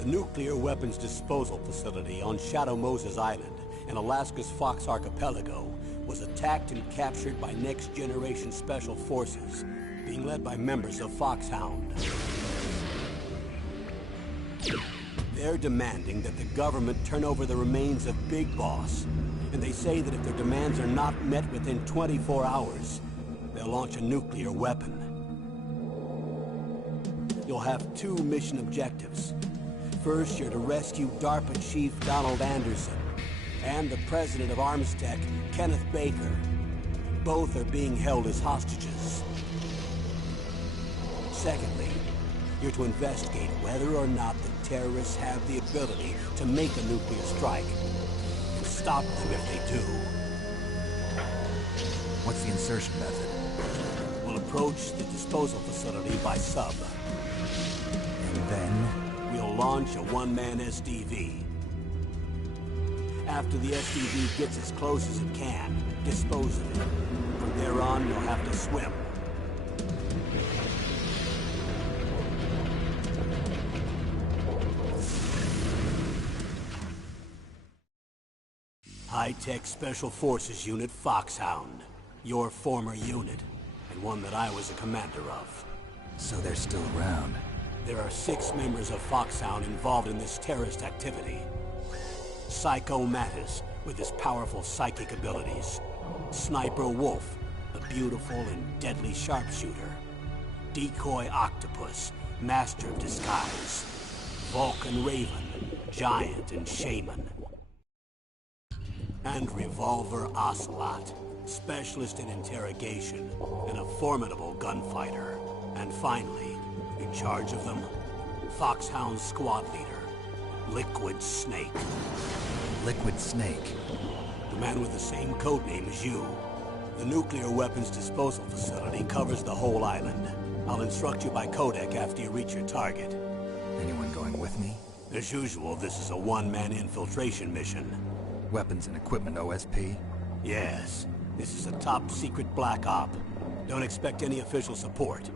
The nuclear weapons disposal facility on Shadow Moses Island in Alaska's Fox Archipelago was attacked and captured by next-generation special forces, being led by members of Foxhound. They're demanding that the government turn over the remains of Big Boss, and they say that if their demands are not met within 24 hours, they'll launch a nuclear weapon. You'll have two mission objectives. First, you're to rescue DARPA Chief Donald Anderson and the president of Armstech, Kenneth Baker. Both are being held as hostages. Secondly, you're to investigate whether or not the terrorists have the ability to make a nuclear strike, and stop them if they do. What's the insertion method? We'll approach the disposal facility by sub. And then? We'll launch a one-man SDV. After the SDV gets as close as it can, dispose of it. From there on, you'll have to swim. High-Tech Special Forces Unit Foxhound. Your former unit, and one that I was a commander of. So they're still around. There are 6 members of Foxhound involved in this terrorist activity. Psycho Mattis, with his powerful psychic abilities. Sniper Wolf, the beautiful and deadly sharpshooter. Decoy Octopus, master of disguise. Vulcan Raven, giant and shaman. And Revolver Ocelot, specialist in interrogation and a formidable gunfighter. And finally, in charge of them, Foxhound squad leader, Liquid Snake. Liquid Snake? The man with the same codename as you. The nuclear weapons disposal facility covers the whole island. I'll instruct you by codec after you reach your target. Anyone going with me? As usual, this is a one-man infiltration mission. Weapons and equipment OSP? Yes. This is a top-secret black op. Don't expect any official support.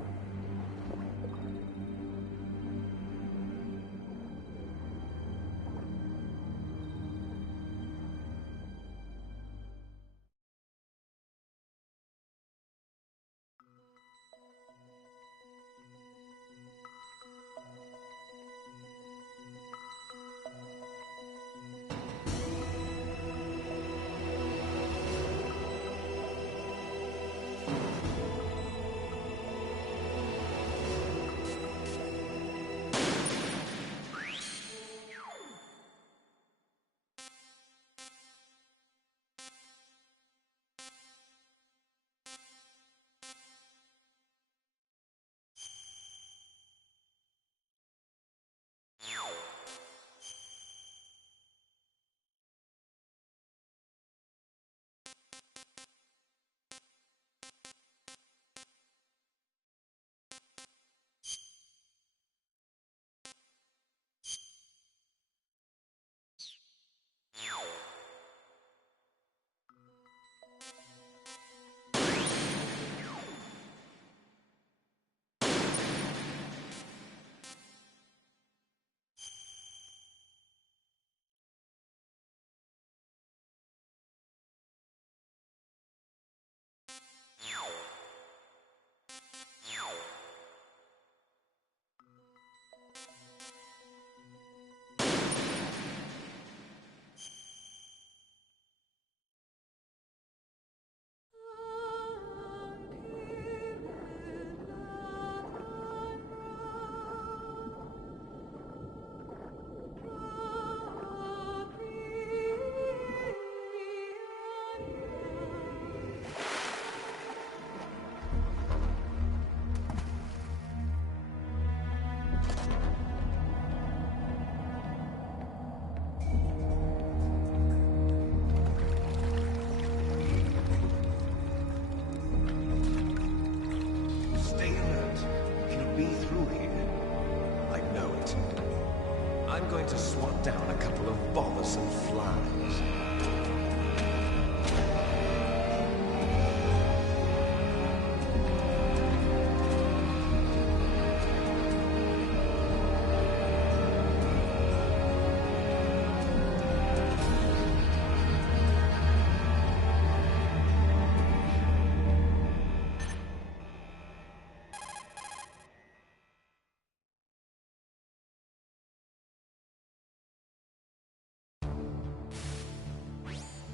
I'm going to swat down a couple of bothersome flies.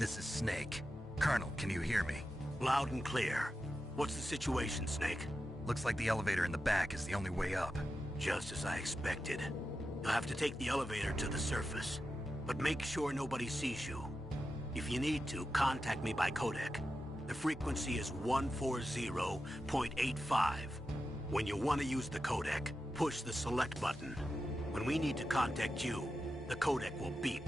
This is Snake. Colonel, can you hear me? Loud and clear. What's the situation, Snake? Looks like the elevator in the back is the only way up. Just as I expected. You'll have to take the elevator to the surface. But make sure nobody sees you. If you need to, contact me by codec. The frequency is 140.85. When you want to use the codec, push the select button. When we need to contact you, the codec will beep.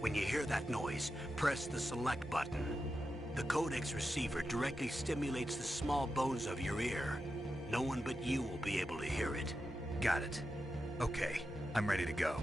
When you hear that noise, press the select button. The codec's receiver directly stimulates the small bones of your ear. No one but you will be able to hear it. Got it. Okay, I'm ready to go.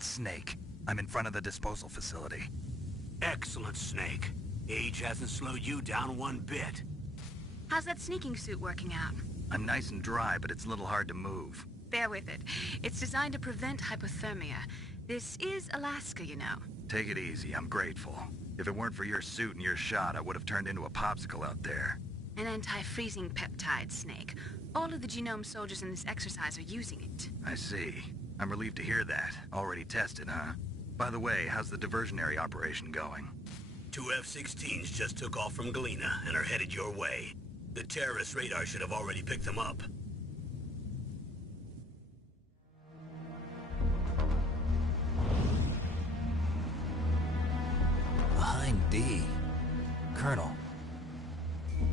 It's Snake. I'm in front of the disposal facility. Excellent, Snake. Age hasn't slowed you down one bit. How's that sneaking suit working out? I'm nice and dry, but it's a little hard to move. Bear with it. It's designed to prevent hypothermia. This is Alaska, you know. Take it easy, I'm grateful. If it weren't for your suit and your shot, I would have turned into a popsicle out there. An anti-freezing peptide, Snake. All of the genome soldiers in this exercise are using it. I see. I'm relieved to hear that. Already tested, huh? By the way, how's the diversionary operation going? 2 F-16s just took off from Galena and are headed your way. The terrorist radar should have already picked them up. Behind D. Colonel,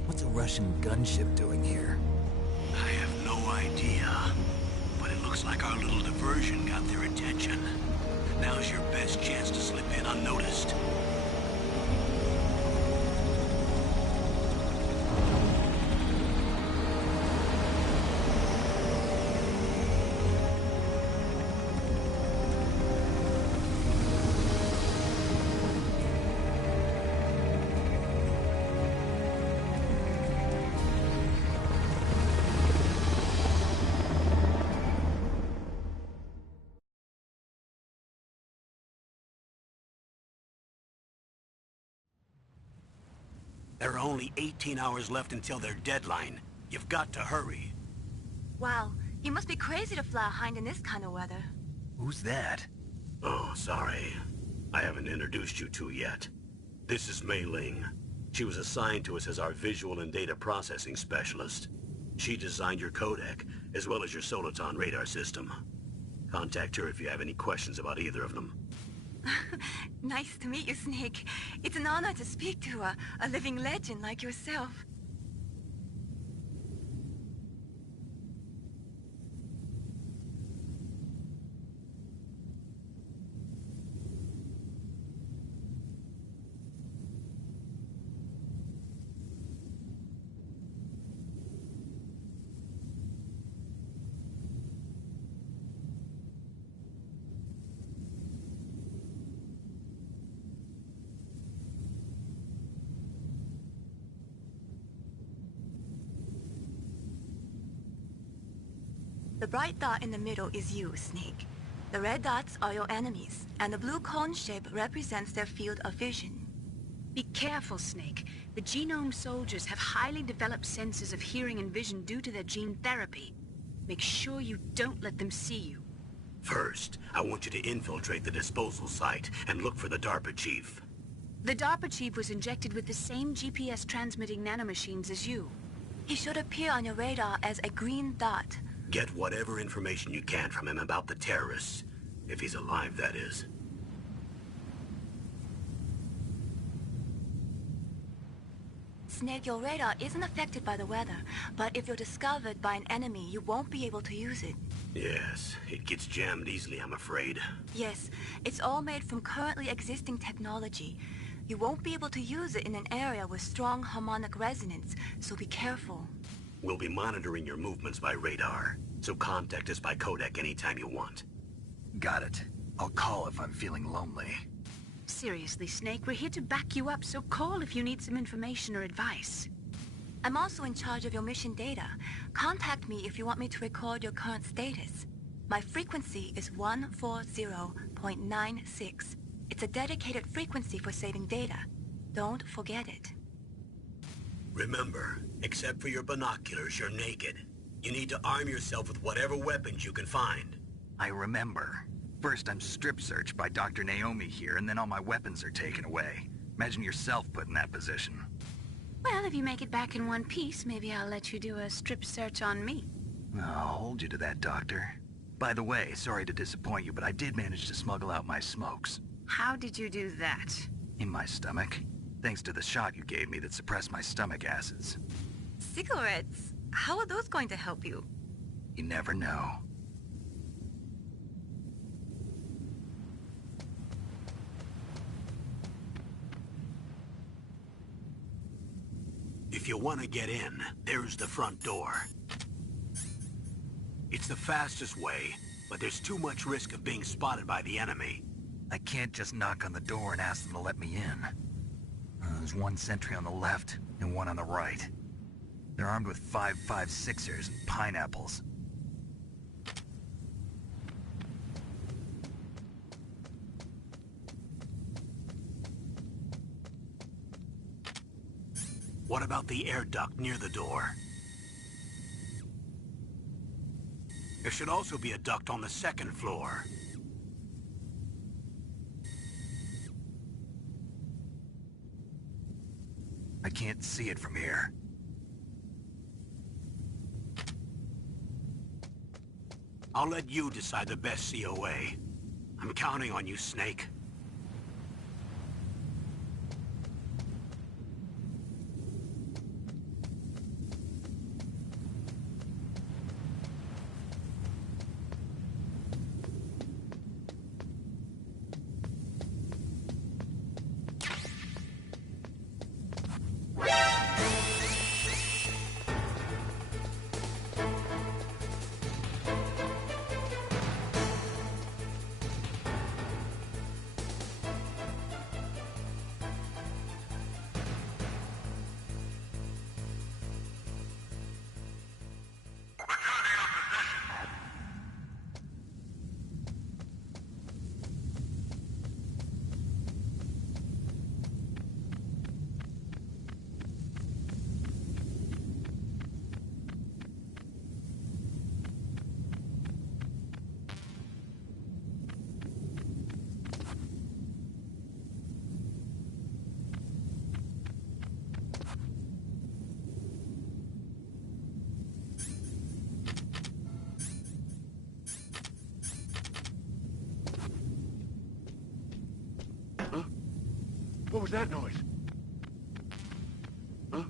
what's a Russian gunship doing here? I have no idea, but it looks like our little diversion got their attention. Now's your best chance to slip in unnoticed. There are only 18 hours left until their deadline. You've got to hurry. Wow, you must be crazy to fly a hind in this kind of weather. Who's that? Oh, sorry. I haven't introduced you to yet. This is Mei Ling. She was assigned to us as our visual and data processing specialist. She designed your codec, as well as your Soliton radar system. Contact her if you have any questions about either of them. Nice to meet you, Snake. It's an honor to speak to a living legend like yourself. The bright dot in the middle is you, Snake. The red dots are your enemies, and the blue cone shape represents their field of vision. Be careful, Snake. The genome soldiers have highly developed senses of hearing and vision due to their gene therapy. Make sure you don't let them see you. First, I want you to infiltrate the disposal site and look for the DARPA chief. The DARPA chief was injected with the same GPS transmitting nanomachines as you. He should appear on your radar as a green dot. Get whatever information you can from him about the terrorists. If he's alive, that is. Snake, your radar isn't affected by the weather, but if you're discovered by an enemy, you won't be able to use it. Yes, it gets jammed easily, I'm afraid. Yes, it's all made from currently existing technology. You won't be able to use it in an area with strong harmonic resonance, so be careful. We'll be monitoring your movements by radar, so contact us by codec anytime you want. Got it. I'll call if I'm feeling lonely. Seriously, Snake, we're here to back you up, so call if you need some information or advice. I'm also in charge of your mission data. Contact me if you want me to record your current status. My frequency is 140.96. It's a dedicated frequency for saving data. Don't forget it. Remember, except for your binoculars, you're naked. You need to arm yourself with whatever weapons you can find. I remember. First I'm strip searched by Dr. Naomi here, and then all my weapons are taken away. Imagine yourself put in that position. Well, if you make it back in one piece, maybe I'll let you do a strip search on me. I'll hold you to that, Doctor. By the way, sorry to disappoint you, but I did manage to smuggle out my smokes. How did you do that? In my stomach. Thanks to the shot you gave me that suppressed my stomach acids. Cigarettes? How are those going to help you? You never know. If you want to get in, there's the front door. It's the fastest way, but there's too much risk of being spotted by the enemy. I can't just knock on the door and ask them to let me in. There's one sentry on the left and one on the right. They're armed with 5.56ers and pineapples. What about the air duct near the door? There should also be a duct on the second floor. I can't see it from here. I'll let you decide the best COA. I'm counting on you, Snake. What was that noise? Huh?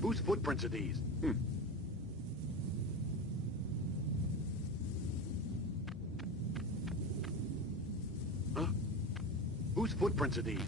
Whose footprints are these? Huh? Whose footprints are these?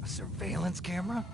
A surveillance camera?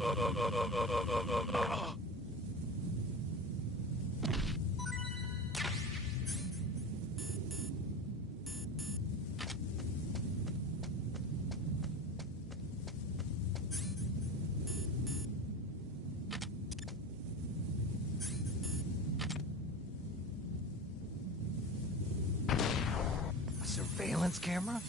A surveillance camera?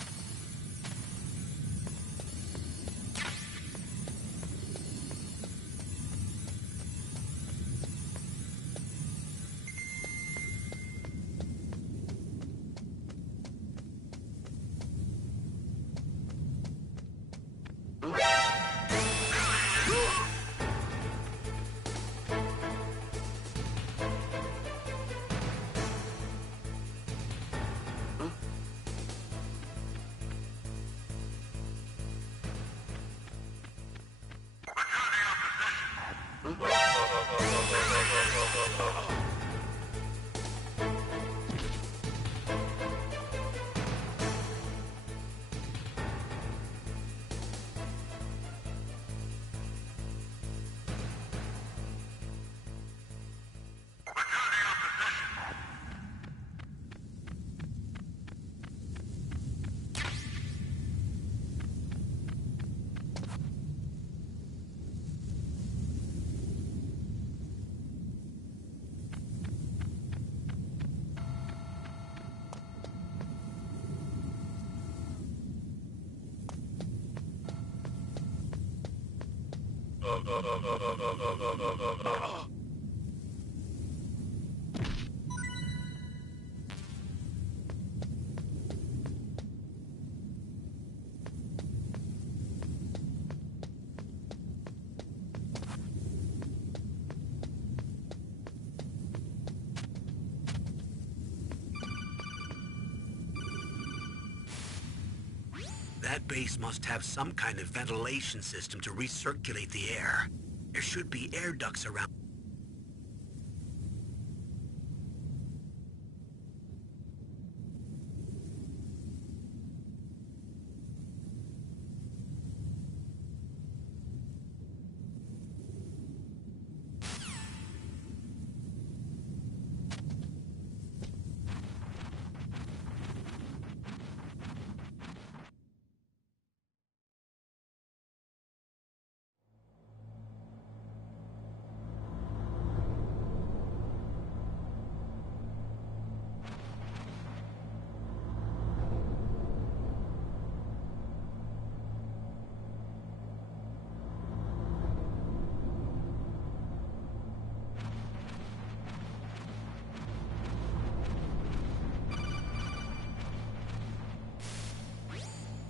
That base must have some kind of ventilation system to recirculate the air. There should be air ducts around.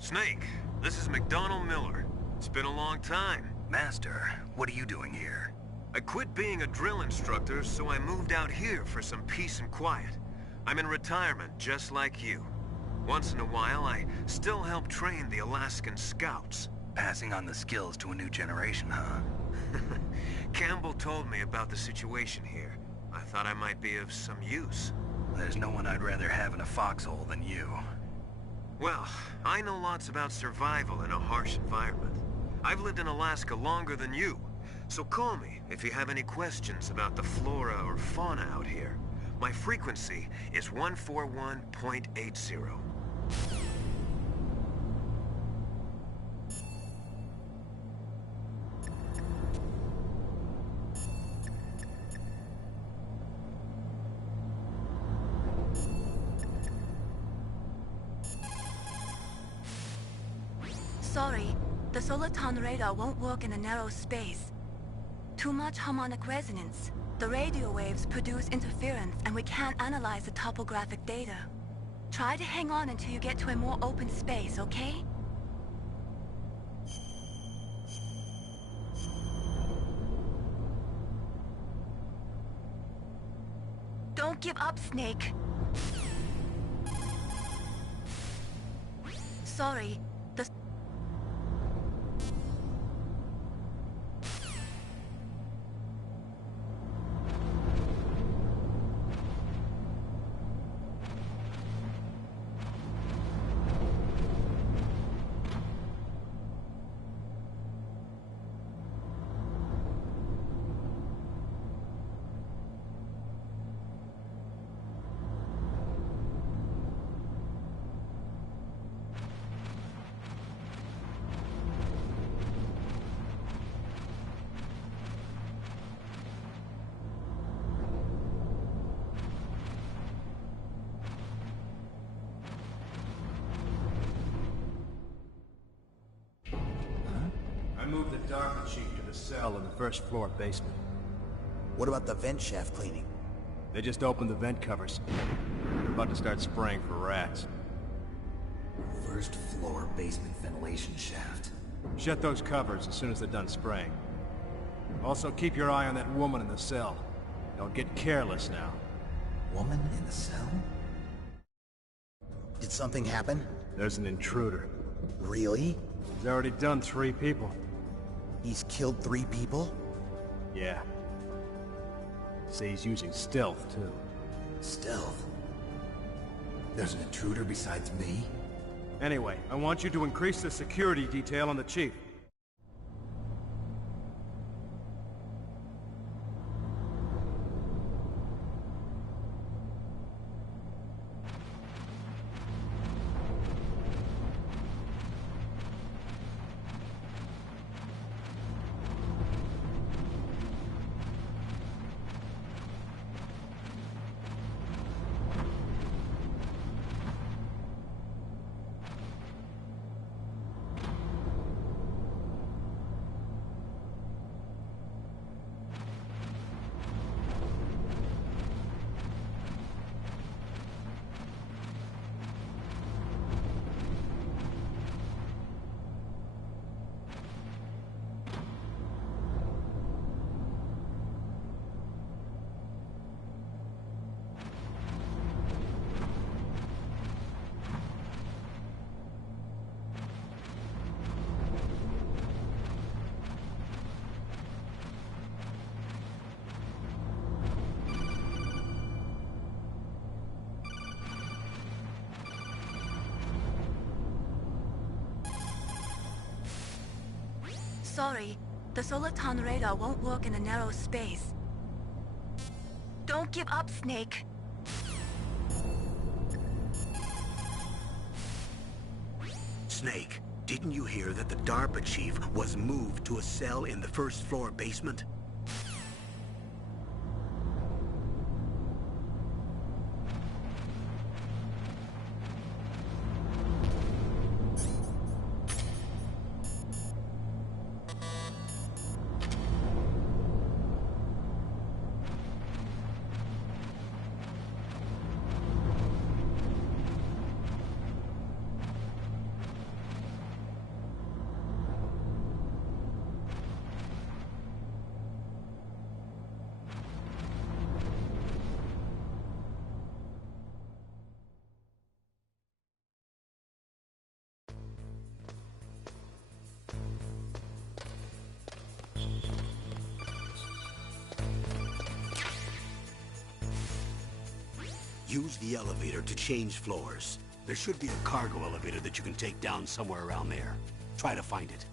Snake, this is McDonald Miller. It's been a long time. Master, what are you doing here? I quit being a drill instructor, so I moved out here for some peace and quiet. I'm in retirement, just like you. Once in a while, I still help train the Alaskan Scouts. Passing on the skills to a new generation, huh? Campbell told me about the situation here. I thought I might be of some use. There's no one I'd rather have in a foxhole than you. Well, I know lots about survival in a harsh environment. I've lived in Alaska longer than you, so call me if you have any questions about the flora or fauna out here. My frequency is 141.80. Sorry, the Soliton radar won't work in a narrow space. Too much harmonic resonance. The radio waves produce interference, and we can't analyze the topographic data. Try to hang on until you get to a more open space, okay? Don't give up, Snake. Sorry, the... moved the DARPA chief to the cell in the first floor basement. What about the vent shaft cleaning? They just opened the vent covers. They're about to start spraying for rats. First floor basement ventilation shaft. Shut those covers as soon as they're done spraying. Also, keep your eye on that woman in the cell. Don't get careless now. Woman in the cell? Did something happen? There's an intruder. Really? He's already done 3 people. He's killed 3 people? Yeah. Say he's using stealth, too. Stealth? There's an intruder besides me? Anyway, I want you to increase the security detail on the chief. Sorry, the Soliton radar won't work in a narrow space. Don't give up, Snake. Snake, didn't you hear that the DARPA chief was moved to a cell in the first floor basement? Use the elevator to change floors. There should be a cargo elevator that you can take down somewhere around there. Try to find it.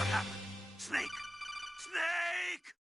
What happened? Snake! Snake!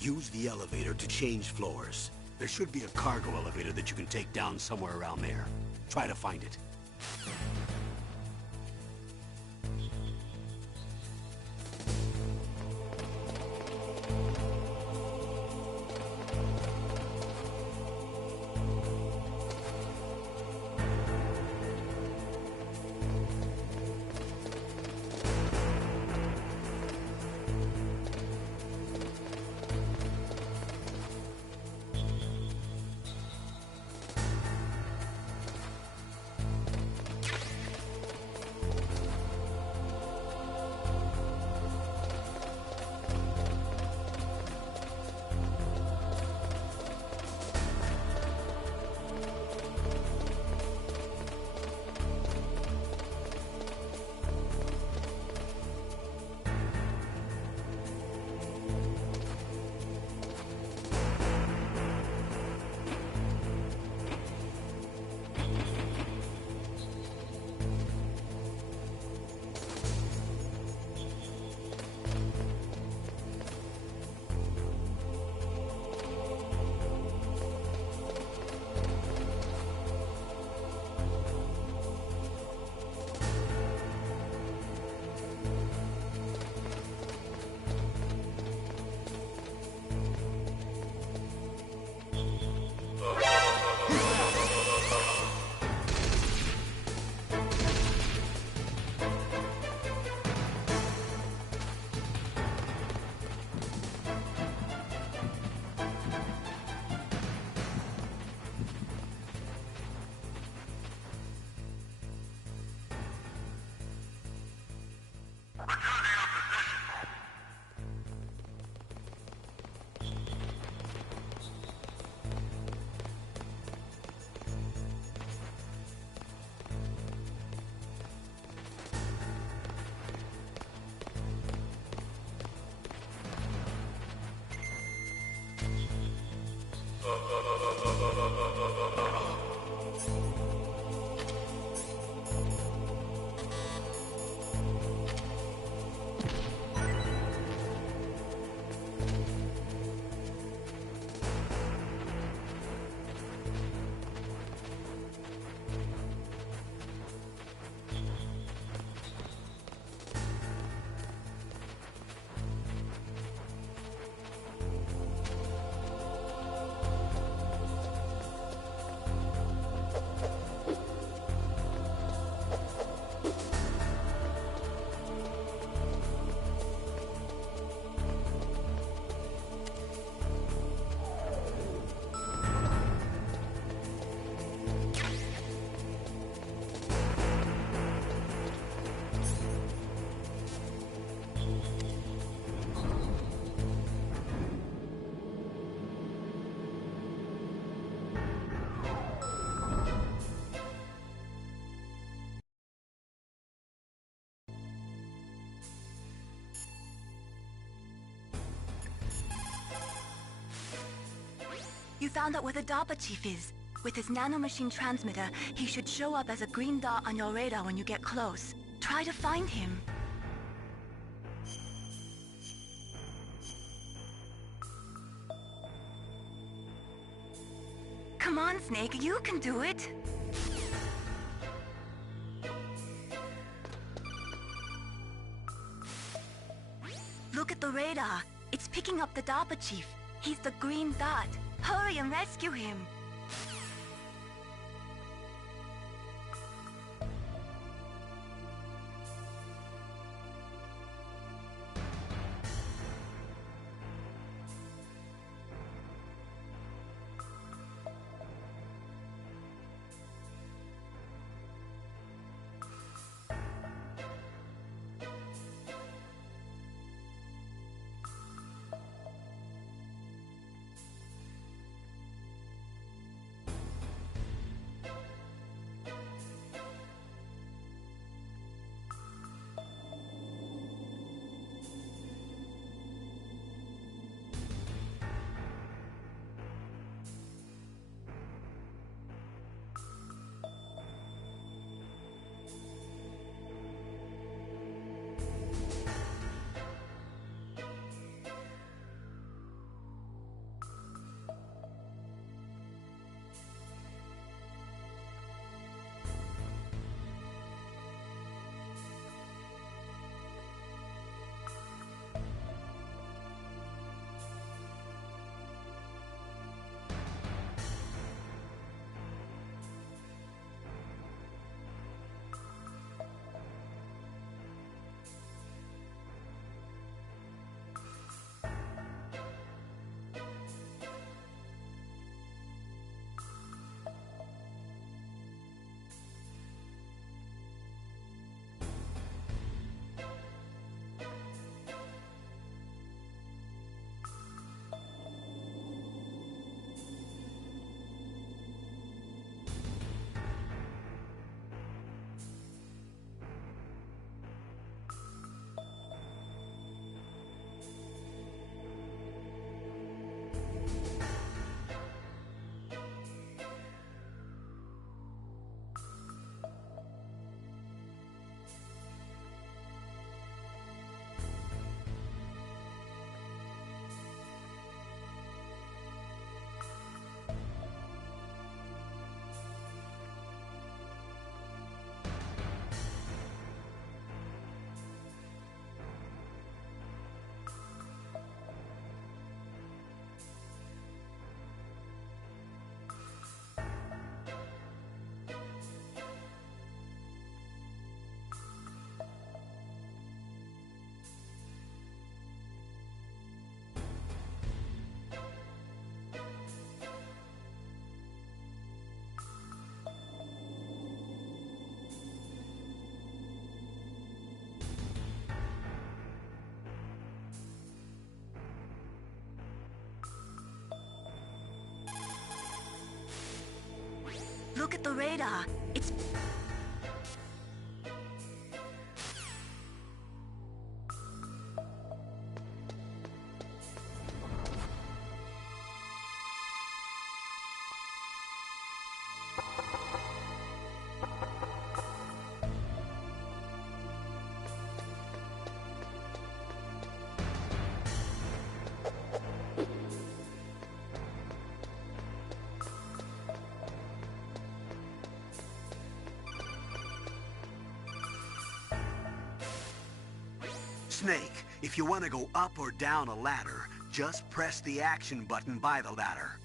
Use the elevator to change floors. There should be a cargo elevator that you can take down somewhere around there. Try to find it. You found out where the DARPA chief is. With his nanomachine transmitter, he should show up as a green dot on your radar when you get close. Try to find him. Come on, Snake, you can do it! Look at the radar. It's picking up the DARPA chief. He's the green dot. Hurry and rescue him. Look at the radar. It's... Snake, if you want to go up or down a ladder, just press the action button by the ladder.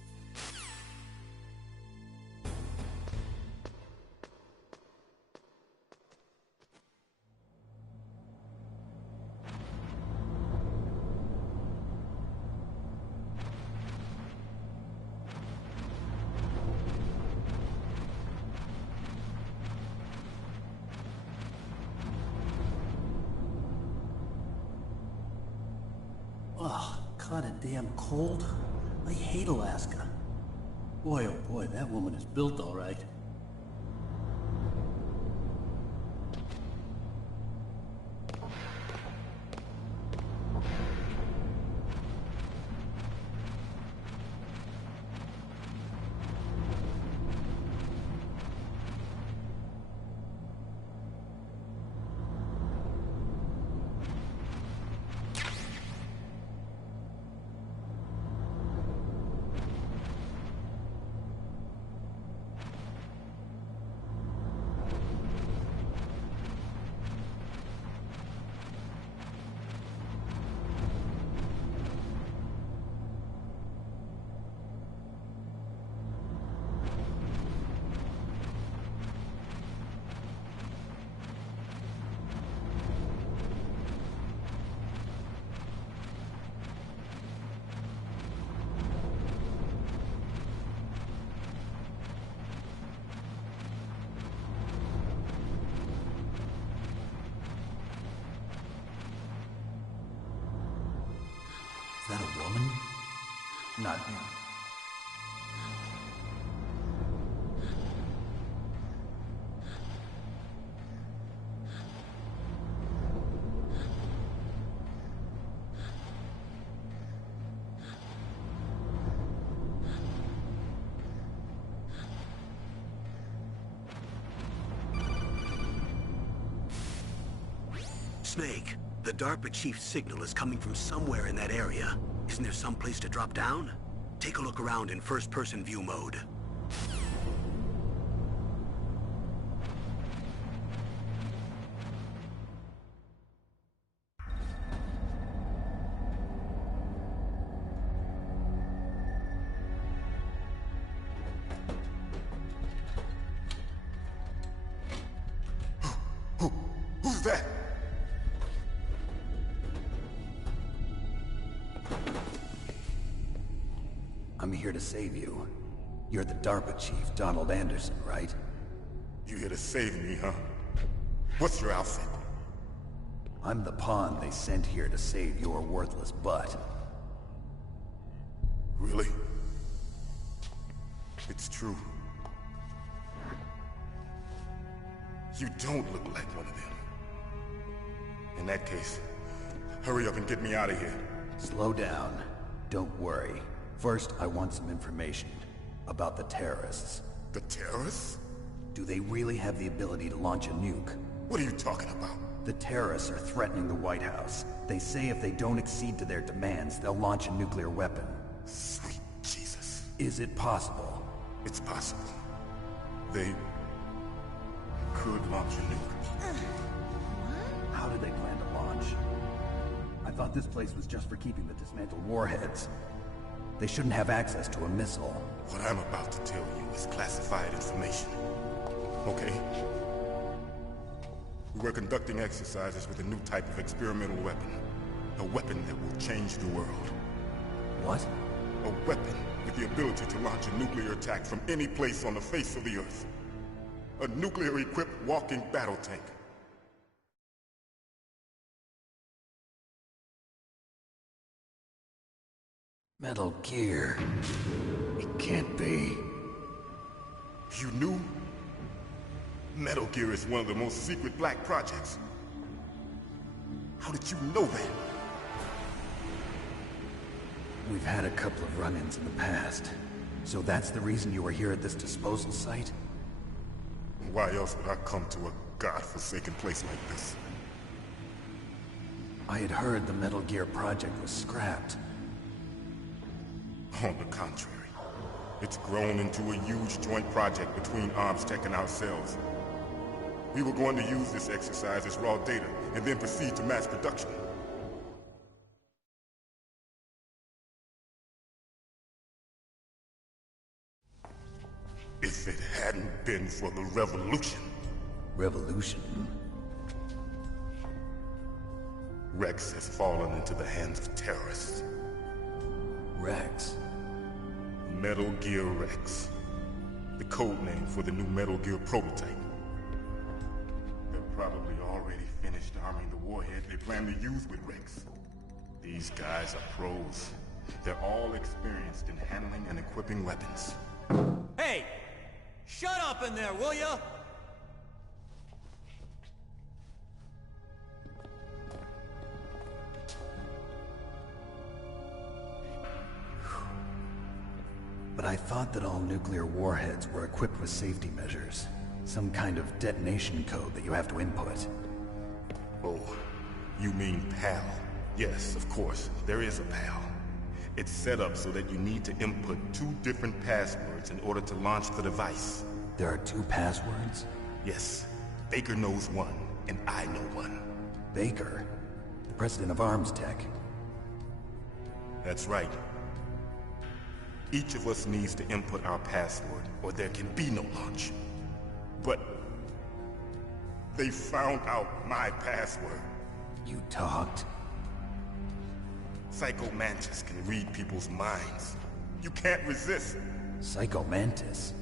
Oh, kinda damn cold. I hate Alaska. Boy, oh boy, that woman is built all right. not... Snake, the DARPA chief's signal is coming from somewhere in that area. Isn't there some place to drop down? Take a look around in first-person view mode. Who's that? I'm here to save you. You're the DARPA chief, Donald Anderson, right? You here to save me, huh? What's your outfit? I'm the pawn they sent here to save your worthless butt. Really? It's true. You don't look like one of them. In that case, hurry up and get me out of here. Slow down. Don't worry. First, I want some information about the terrorists. The terrorists? Do they really have the ability to launch a nuke? What are you talking about? The terrorists are threatening the White House. They say if they don't accede to their demands, they'll launch a nuclear weapon. Sweet Jesus. Is it possible? It's possible. They could launch a nuke. How do they plan to launch? I thought this place was just for keeping the dismantled warheads. They shouldn't have access to a missile. What I'm about to tell you is classified information. Okay? We were conducting exercises with a new type of experimental weapon. A weapon that will change the world. What? A weapon with the ability to launch a nuclear attack from any place on the face of the Earth. A nuclear-equipped walking battle tank. Metal Gear. It can't be. You knew? Metal Gear is one of the most secret black projects. How did you know that? We've had a couple of run-ins in the past. So that's the reason you were here at this disposal site? Why else would I come to a godforsaken place like this? I had heard the Metal Gear project was scrapped. On the contrary, it's grown into a huge joint project between ArmsTech and ourselves. We were going to use this exercise as raw data, and then proceed to mass production. If it hadn't been for the revolution... Revolution? Rex has fallen into the hands of terrorists. Rex? Metal Gear Rex. The code name for the new Metal Gear prototype. They're probably already finished arming the warhead they plan to use with Rex. These guys are pros. They're all experienced in handling and equipping weapons. Hey! Shut up in there, will ya? But I thought that all nuclear warheads were equipped with safety measures. Some kind of detonation code that you have to input. Oh, you mean PAL? Yes, of course, there is a PAL. It's set up so that you need to input 2 different passwords in order to launch the device. There are 2 passwords? Yes. Baker knows one, and I know one. Baker? The president of ArmsTech? That's right. Each of us needs to input our password, or there can be no launch. But... they found out my password. You talked? Psycho Mantis can read people's minds. You can't resist. Psycho Mantis?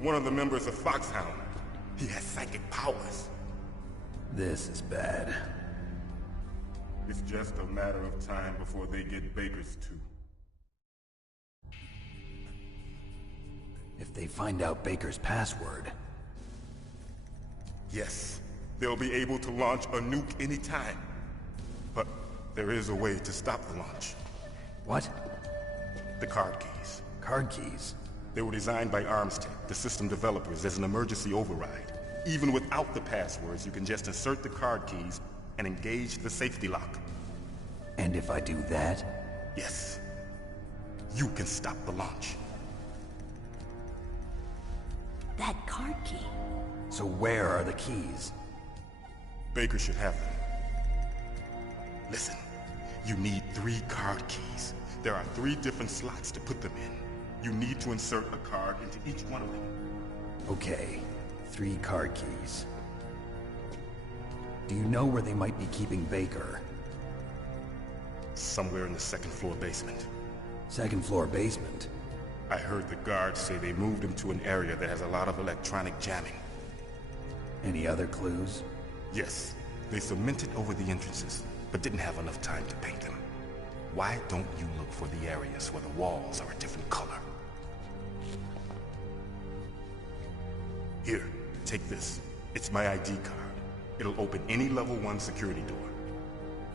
One of the members of Foxhound. He has psychic powers. This is bad. It's just a matter of time before they get Baker's too. they find out Baker's password... Yes, they'll be able to launch a nuke anytime. But there is a way to stop the launch. What? The card keys. Card keys? They were designed by Armstead, the system developers, as an emergency override. Even without the passwords, you can just insert the card keys and engage the safety lock. And if I do that? Yes. You can stop the launch. That card key. So where are the keys? Baker should have them. Listen, you need 3 card keys. There are 3 different slots to put them in. You need to insert a card into each one of them. Okay, 3 card keys. Do you know where they might be keeping Baker? Somewhere in the 2nd floor basement. 2nd floor basement? I heard the guards say they moved him to an area that has a lot of electronic jamming. Any other clues? Yes. They cemented over the entrances, but didn't have enough time to paint them. Why don't you look for the areas where the walls are a different color? Here, take this. It's my ID card. It'll open any level 1 security door.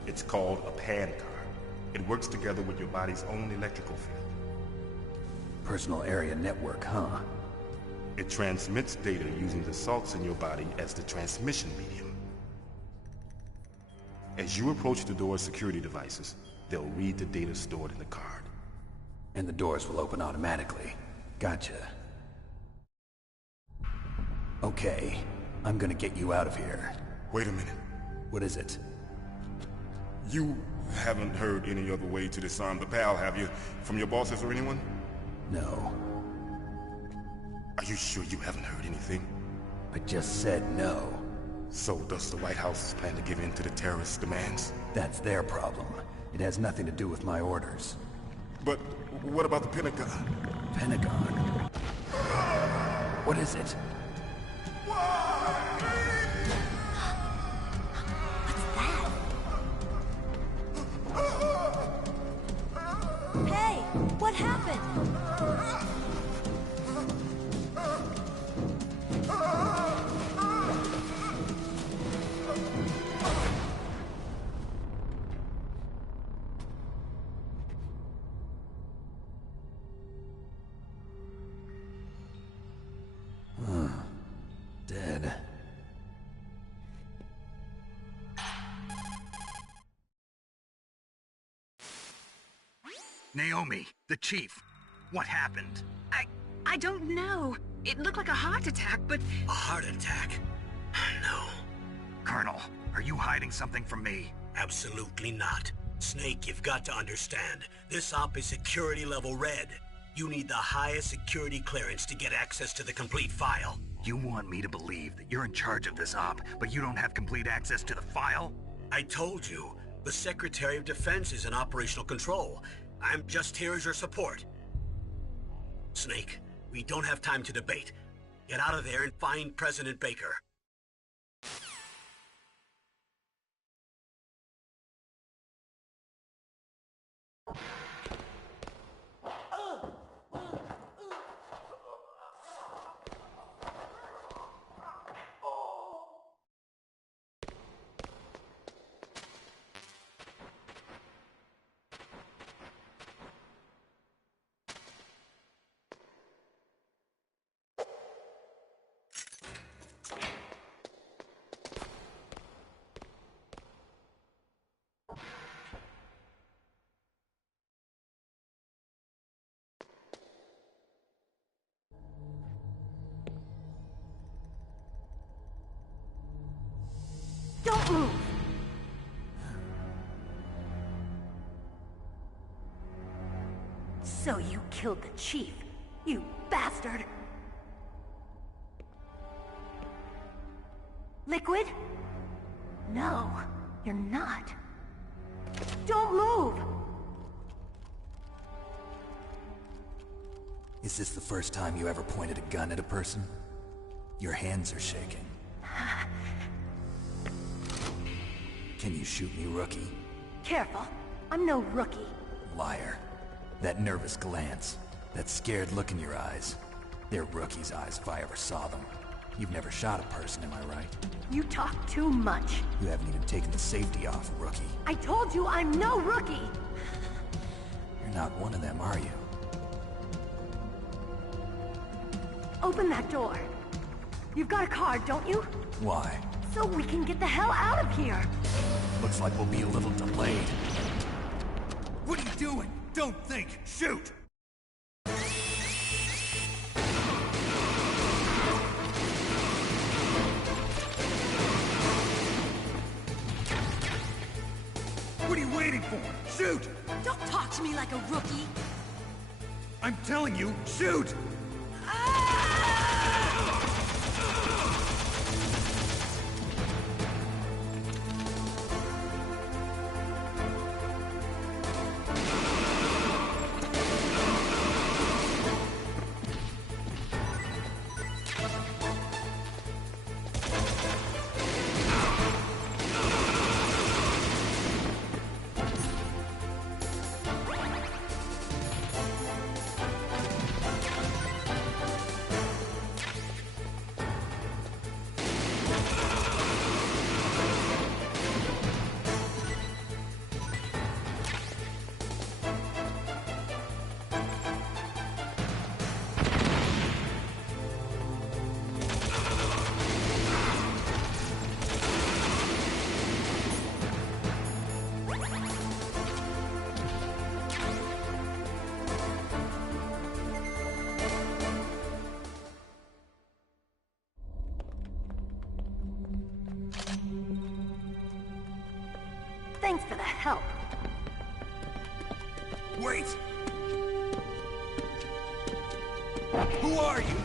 It's called a PAN card. It works together with your body's own electrical field. Personal area network, huh? It transmits data using the salts in your body as the transmission medium. As you approach the door's security devices, they'll read the data stored in the card. And the doors will open automatically. Gotcha. Okay, I'm gonna get you out of here. Wait a minute. What is it? You haven't heard any other way to disarm the PAL, have you? From your bosses or anyone? No. Are you sure you haven't heard anything? I just said no. So does the White House plan to give in to the terrorists' demands? That's their problem. It has nothing to do with my orders. But what about the Pentagon? Pentagon? What is it? Hey, what happened? Dead. Naomi, the chief. What happened? I don't know. It looked like a heart attack, but... A heart attack? No. Colonel, are you hiding something from me? Absolutely not. Snake, you've got to understand. This op is security level red. You need the highest security clearance to get access to the complete file. You want me to believe that you're in charge of this op, but you don't have complete access to the file? I told you. The Secretary of Defense is in operational control. I'm just here as your support. Snake, we don't have time to debate. Get out of there and find President Baker. Don't move! So you killed the chief, you bastard! Liquid? No, you're not. Don't move! Is this the first time you ever pointed a gun at a person? Your hands are shaking. Can you shoot me, rookie? Careful, I'm no rookie. Liar. That nervous glance, that scared look in your eyes. They're rookies' eyes if I ever saw them. You've never shot a person, am I right? You talk too much. You haven't even taken the safety off, rookie. I told you I'm no rookie! You're not one of them, are you? Open that door. You've got a card, don't you? Why? So we can get the hell out of here! Looks like we'll be a little delayed. What are you doing? Don't think! Shoot! What are you waiting for? Shoot! Don't talk to me like a rookie! I'm telling you, shoot! Thanks for the help. Wait! Who are you?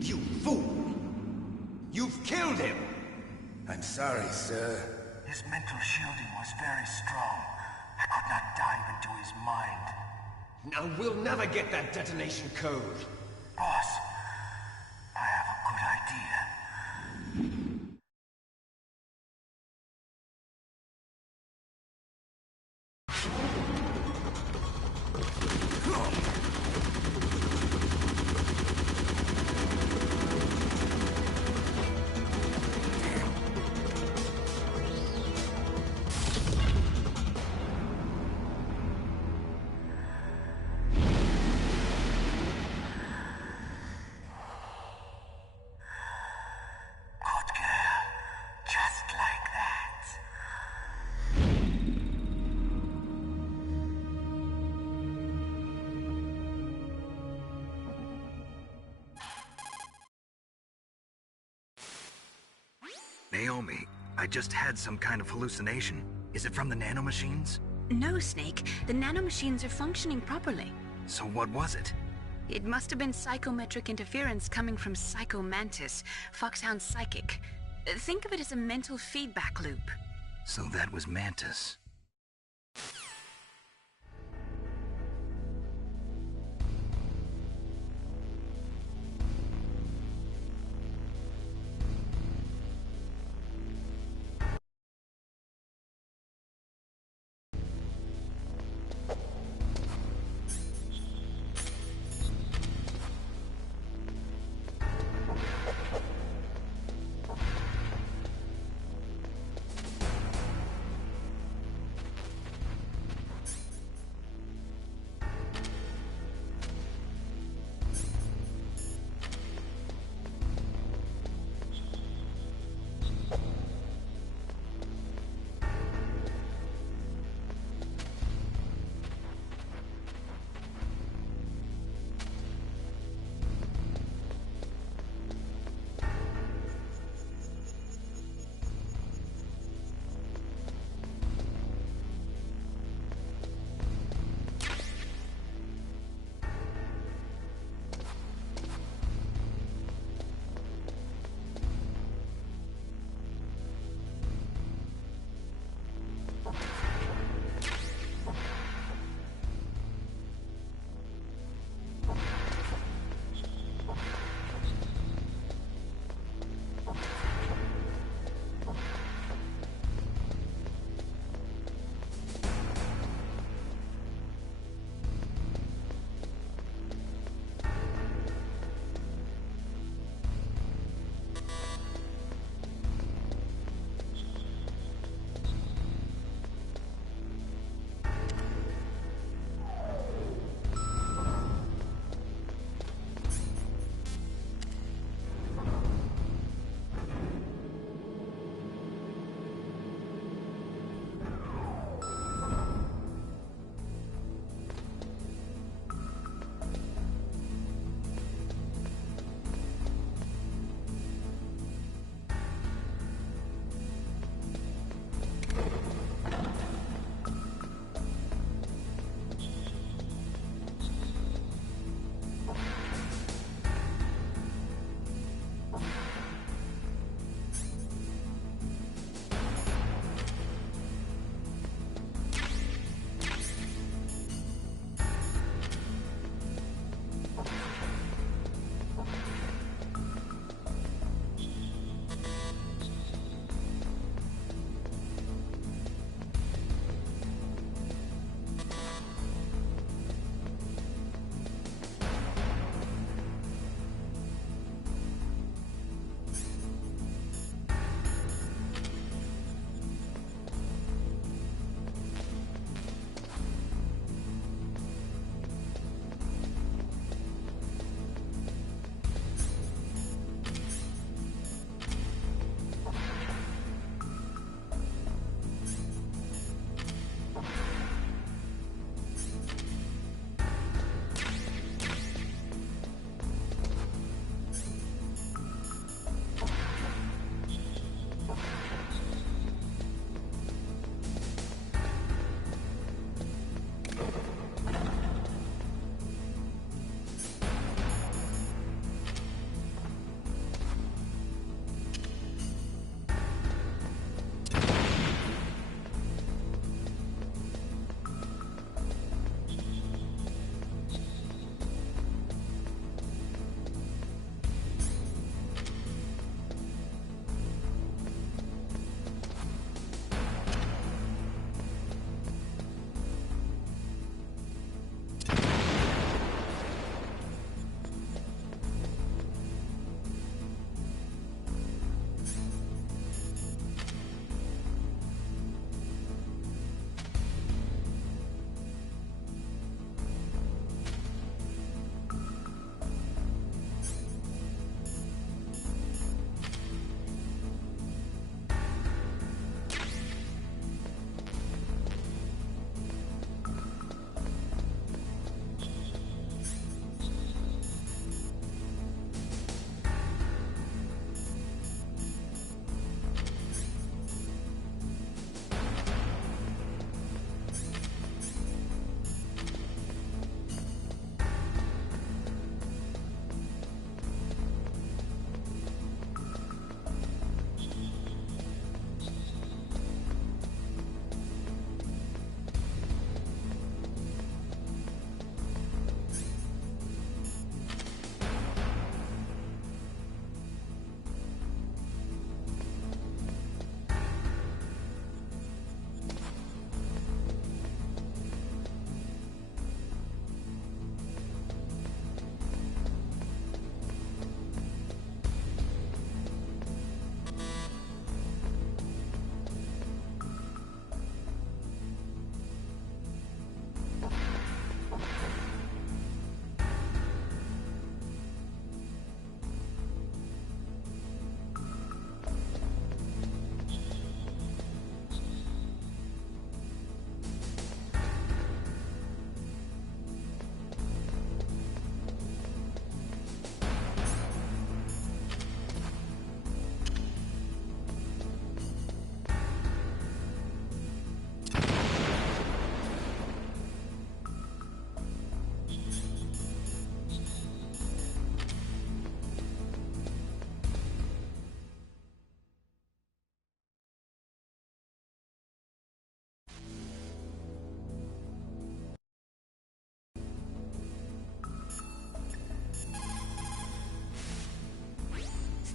You fool! You've killed him! I'm sorry, sir. His mental shielding was very strong. I could not dive into his mind. Now we'll never get that detonation code. Boss, I have a good idea. Naomi, I just had some kind of hallucination. Is it from the nanomachines? No, Snake. The nanomachines are functioning properly. So what was it? It must have been psychometric interference coming from Psycho Mantis, Foxhound's psychic. Think of it as a mental feedback loop. So that was Mantis.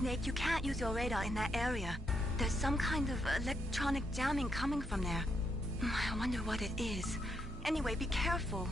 Snake, you can't use your radar in that area. There's some kind of electronic jamming coming from there. I wonder what it is. Anyway, be careful.